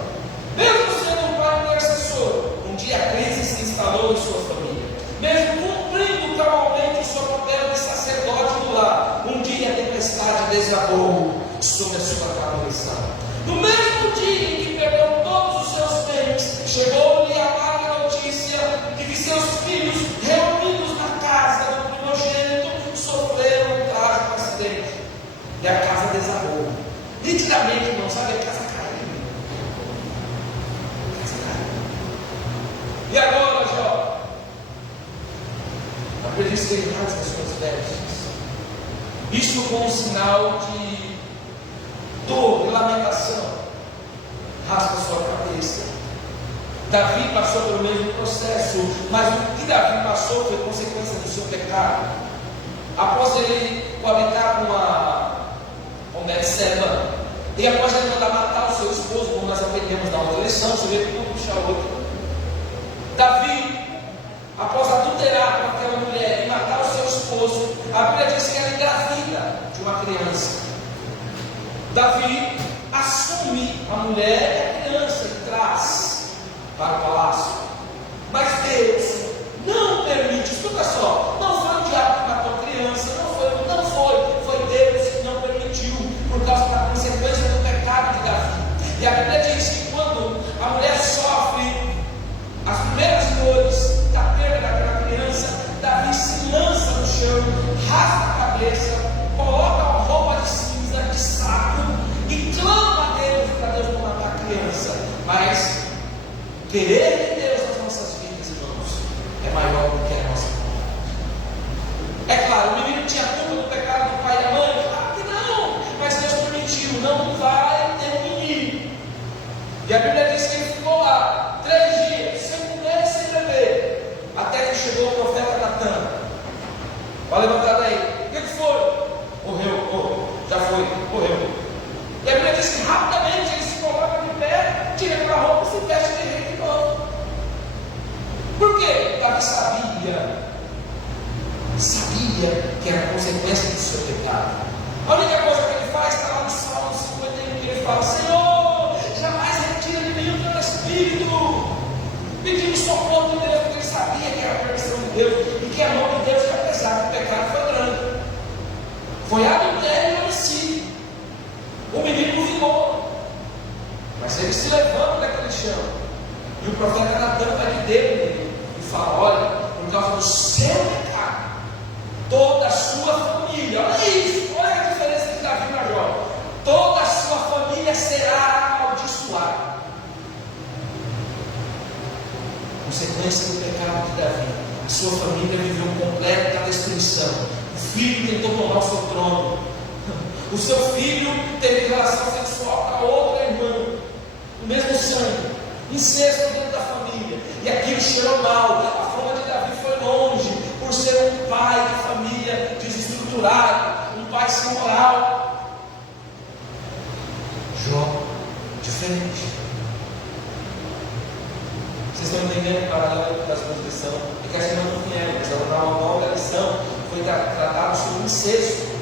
Mesmo sendo um pai intercessor, um dia a crise se instalou em sua família. Mesmo cumprindo cabalmente o seu papel de sacerdote do lar, um dia a tempestade desabou sobre a sua cabeça. No mesmo dia em que perdeu todos os seus bens, chegou-lhe a amarga notícia de que seus filhos, reunidos na casa do primogênito, sofreram um trágico acidente. E a casa desabou. Nitidamente, não sabe, a casa caiu. A casa caiu. E agora, Jó? Acredite que ele rasga as suas vestes. Isto com um sinal de dor e lamentação. Rasga sua cabeça. Davi passou pelo mesmo processo, mas o que Davi passou foi consequência do seu pecado. Após ele coabitar com Betseba, e após ele mandar matar o seu esposo, como nós aprendemos na outra lição, você vê que um puxa a outra. Davi, após adulterar com aquela mulher e matar o seu esposo, a Bíblia diz que ela engravida de uma criança. Davi assume a mulher e a criança e traz para o palácio. Mas Deus não permite, escuta só, não foi o diabo que matou a criança, foi Deus que não permitiu, por causa da consequência do pecado de Davi. E a Bíblia diz que quando a mulher sofre as primeiras dores da perda daquela criança, Davi se lança no chão, rasga a cabeça, coloca a roupa de cinza, de saco, e clama a Deus para Deus não matar a criança. Mas querer de Deus nas nossas vidas, irmãos, é maior do que a nossa vontade. É claro, o menino tinha culpa do pecado do pai e da mãe, claro que não, mas Deus permitiu, não vai ter um menino. E a Bíblia diz que ele ficou lá 3 dias, sem comer e sem beber, até que chegou o profeta Natan. Olha, levantar aí, o que foi? Morreu, já foi, morreu. E a Bíblia diz que rapidamente ele se coloca de pé, tira aquela roupa e se veste de rei de novo. Por quê? Davi sabia que era consequência do seu pecado. A única coisa que ele faz está lá no Salmo 51, que ele fala: Senhor, jamais retira de mim o teu Espírito, pedindo socorro de Deus, porque ele sabia que era a permissão de Deus e que a mão de Deus, que apesar do pecado, foi grande. Foi adultério e homicídio. O menino vingou, mas ele se levanta daquele chão, e o profeta Natan vai de dele e fala: olha, por causa do seu pecado, toda a sua família, olha isso, olha a diferença de Davi para Jó, toda a sua família será amaldiçoada. Consequência do pecado de Davi, a sua família viveu completa destruição. O filho tentou tomar o seu trono, o seu filho teve relação sexual com a outra irmã, o mesmo sangue, incesto dentro da família, e aquilo cheirou mal. A fama de Davi foi longe, por ser um pai de família desestruturado, um pai sem moral. Jó, diferente. Vocês estão entendendo o paralelo das duas lições? É que a semana não vieram, mas ela dá uma nova lição, foi tratado sobre o incesto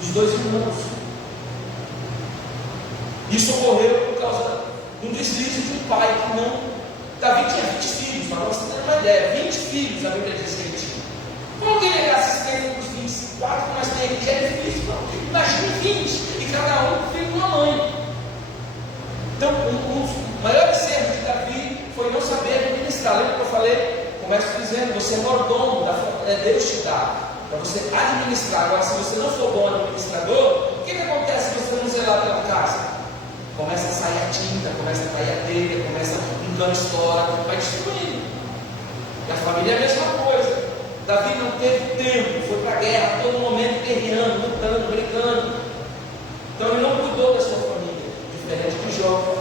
dos 2 irmãos. Isso ocorreu por causa de um deslize de um pai que não. Davi tinha 20 filhos, mas você tem uma ideia: 20 filhos a Bíblia diz que ele tinha. Como que ele assistente dos 24, mas tem aqui, já é difícil, não. Imagine 20, e cada um filho de uma mãe. Então, um dos maiores erros de Davi foi não saber administrar. Lembra que eu falei? Começo dizendo: você é mordomo, Deus te dá para você administrar. Agora, se você não for bom administrador, o que acontece se você não zelar pela casa? Começa a sair a tinta, começa a cair a telha, começa um cano estoura, vai destruindo. E a família é a mesma coisa. Davi não teve tempo, foi para a guerra, todo momento guerreando, lutando, brigando. Então ele não cuidou da sua família, diferente de Jó,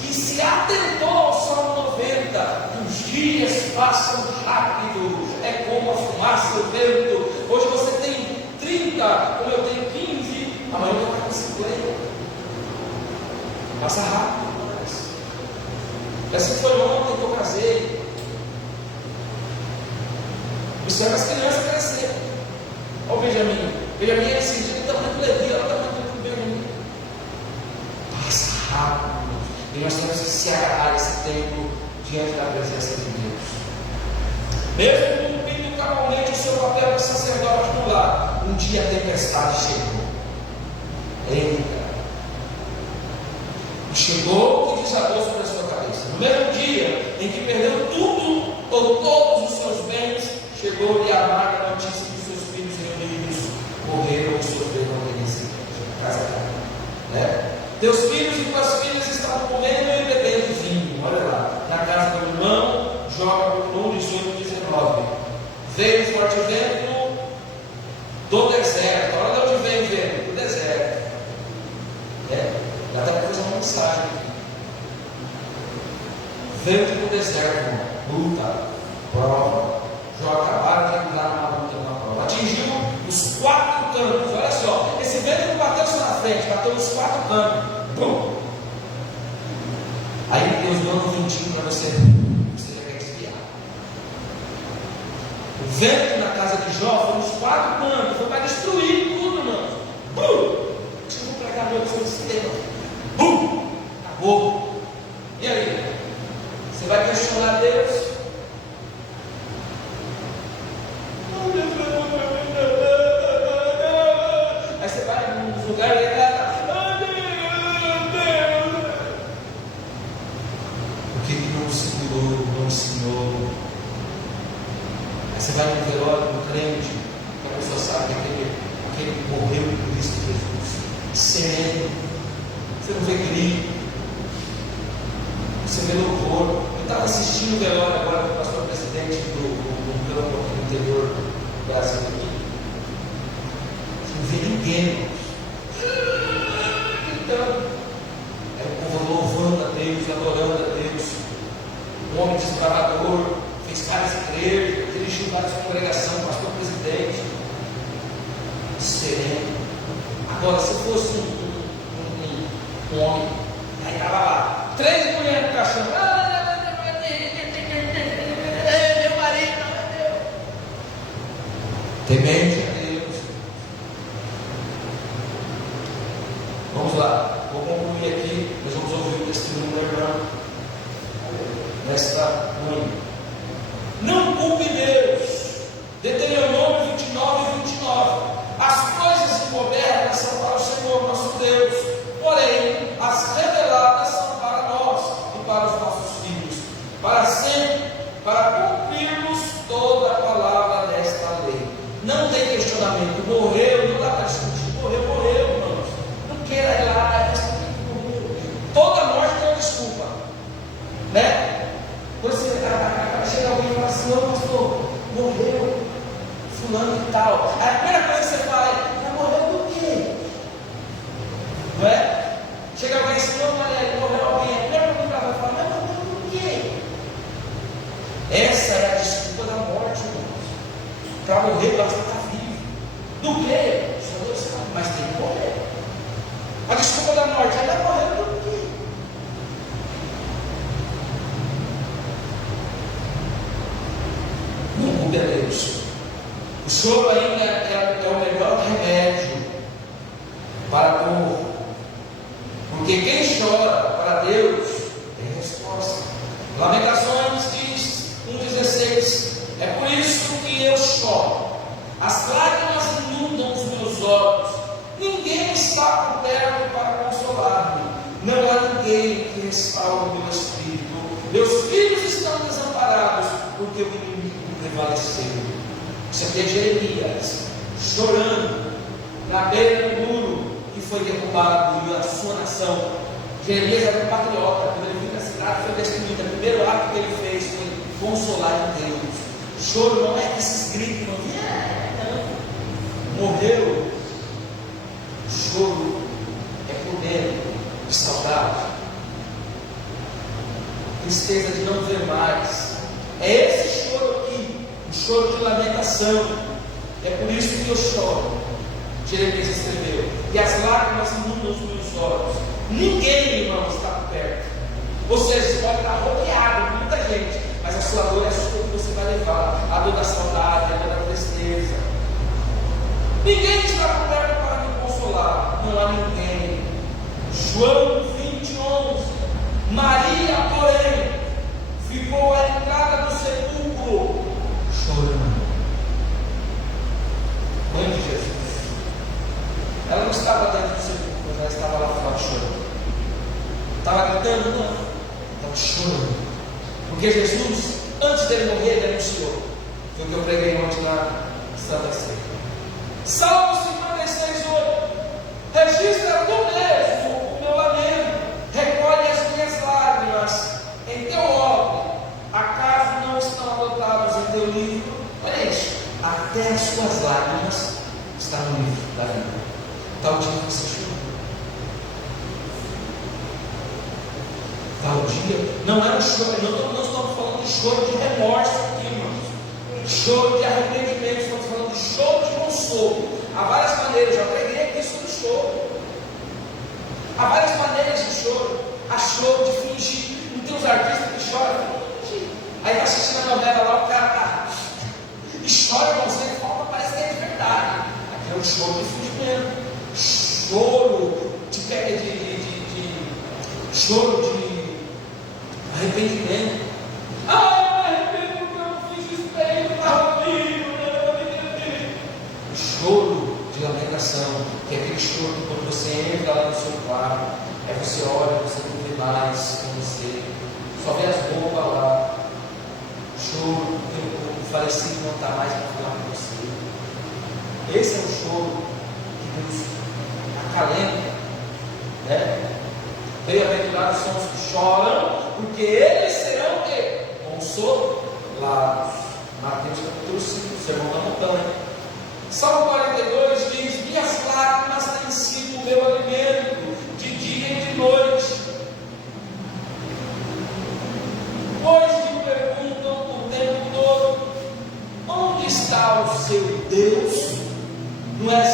que se atentou ao Salmo 90, os dias passam rápido, é como a fumaça do vento. Hoje você tem 30, como eu tenho 15, amanhã eu vou estar com 50. Passa rápido, mas essa foi ontem que eu casei. Observa as crianças crescerem. Olha o Benjamin. Benjamin é assim, ele está muito Levi, ela está muito Benjamin. Passa rápido. E nós temos que se agarrar esse tempo diante da presença de Deus. Mesmo cumprindo cabalmente o seu papel de sacerdote no lar, um dia a tempestade chegou. Eita! E chegou e desabou sobre a sua cabeça. No mesmo dia em que perdeu tudo ou todos os seus bens, chegou-lhe a amarga notícia que seus filhos reunidos morreram ou sofreram violência. Casa né? Teus filhos e tuas filhas estavam comendo e bebendo vinho. Olha lá, na casa do irmão, joga por 1, 18, 19. Veio forte vento do deserto. Olha de onde veio o vento? Do deserto. Dá até para fazer uma mensagem aqui. Vento do deserto, luta, prova. Já acabaram de entrar numa luta, numa prova. Atingiu os 4 cantos. Olha só, esse vento não bateu só na frente, bateu nos 4 cantos. Bum! Aí Deus deu um ventinho para você já quer desviar. O vento na casa de Jó foi nos 4 cantos, foi para destruir tudo, irmão. Bum! Deixa eu pregar meu seu sistema. Bum! Acabou. E aí? Você vai questionar Deus? Aí você vai nos lugares e o que não segurou, não ensinou. Aí você vai no velório do crente, que a pessoa sabe que aquele morreu por Cristo Jesus. Sereno. Você não vê grito. Você vê louvor. Eu estava assistindo o velório agora do pastor presidente do campo aqui no interior do Brasil. Você não vê ninguém. Então, é o povo louvando a Deus, adorando a Deus. Um homem desbravador, fez várias igrejas, dirigiu várias congregações, pastor presidente. Sereno. Agora, se fosse um homem, aí estava lá, 3 mulheres no caixão. Meu marido, meu Deus. Temente a Deus. Vamos lá, vou concluir aqui. Nós vamos ouvir o testemunho da irmã nesta manhã. Não culpe Deus. Deuteronômio 29 e 29. As coisas encobertas são para o Senhor nosso Deus, porém as reveladas são para nós e para os nossos filhos, para sempre, para cumprirmos toda a palavra desta lei. Não tem questionamento. Morreu, não dá para discutir. Morreu, irmãos. Não queira ir lá, toda morte tem uma desculpa, né? Quando você chega alguém e fala assim: ô pastor, morreu fulano e tal. A primeira coisa que você fala é: morreu do quê? Não é? Chega alguém assim: ô Maria, morreu alguém. A primeira coisa que ela vai falar: mas morreu do quê? Essa é a desculpa da morte, irmãos. Para morrer, basta estar vivo. Do quê? Só Deus sabe, mas tem que morrer. A desculpa da morte é: morreu do quê? Não culpe a Deus. O choro ainda é o melhor remédio para o povo. Porque quem chora para Deus tem resposta. Lamentações diz 1,16. É por isso que eu choro. As lágrimas inundam os meus olhos. Ninguém está por perto para consolar-me. Não há ninguém que restaure o meu espírito. Meus filhos estão desamparados porque o inimigo prevaleceu. Isso aqui é Jeremias chorando na beira do muro que foi derrubado e a sua nação Jeremias era um patriota. Quando ele viu que a cidade foi destruída, o primeiro ato que ele fez foi consolar em Deus. Choro não é que esses gritos, não. Morreu. Choro é por dentro, de saudade, tristeza de não ver mais. É esse choro aqui, um choro de lamentação. É por isso que eu choro. Jeremias escreveu: e as lágrimas inundam os meus olhos. Ninguém, irmão, está por perto. Ou seja, você pode estar rodeado de muita gente, mas a sua dor é a sua que você vai levar. A dor da saudade, a dor da tristeza. Ninguém está por perto para me consolar. Não há ninguém. João 20:11. Maria, porém, ficou à entrada do sepulcro, chorando. Mãe de Jesus. Ela não estava dentro do sepulcro, mas ela estava lá fora chorando. Estava gritando? Não. Estava chorando. Porque Jesus, antes dele morrer, ele anunciou. Foi o que eu preguei ontem na Santa Ceia. Salmo 56:8. Registra tu mesmo o meu lamento, recolhe as minhas lágrimas em teu óbvio. Acaso não estão anotadas em teu livro? Olha isso. Até as suas lágrimas estão no livro da vida. Tal dia você chorou. Tal dia. Não é um choro. Não estamos falando de choro de remorso aqui, irmãos. Choro de arrependimento. Estamos falando de choro de consolo. Há várias maneiras. Já preguei aqui sobre choro. Há várias maneiras de choro. Há choro de fingir. Não tem os artistas que choram. Aí está assistindo a novela lá, o cara está. E chora, irmão, você falta, parece que é de verdade. Aqui é um choro de fingimento. Choro choro de arrependimento. Ah, arrependo porque eu não fiz isso bem, eu estava vivo. Choro de lamentação, que é aquele choro que quando você entra lá no seu quarto, aí você olha, você não vê mais com você, só vê as roupas lá. Choro porque o falecido não está mais para falar com você. Esse é o choro que Deus acalenta, né? Bem-aventurados são os que choram, porque eles serão consolados. Mateus capítulo 5, Sermão da Montanha. Salmo 42 diz: minhas lágrimas têm sido o meu alimento, de dia e de noite. Pois me perguntam o tempo todo: onde está o seu Deus?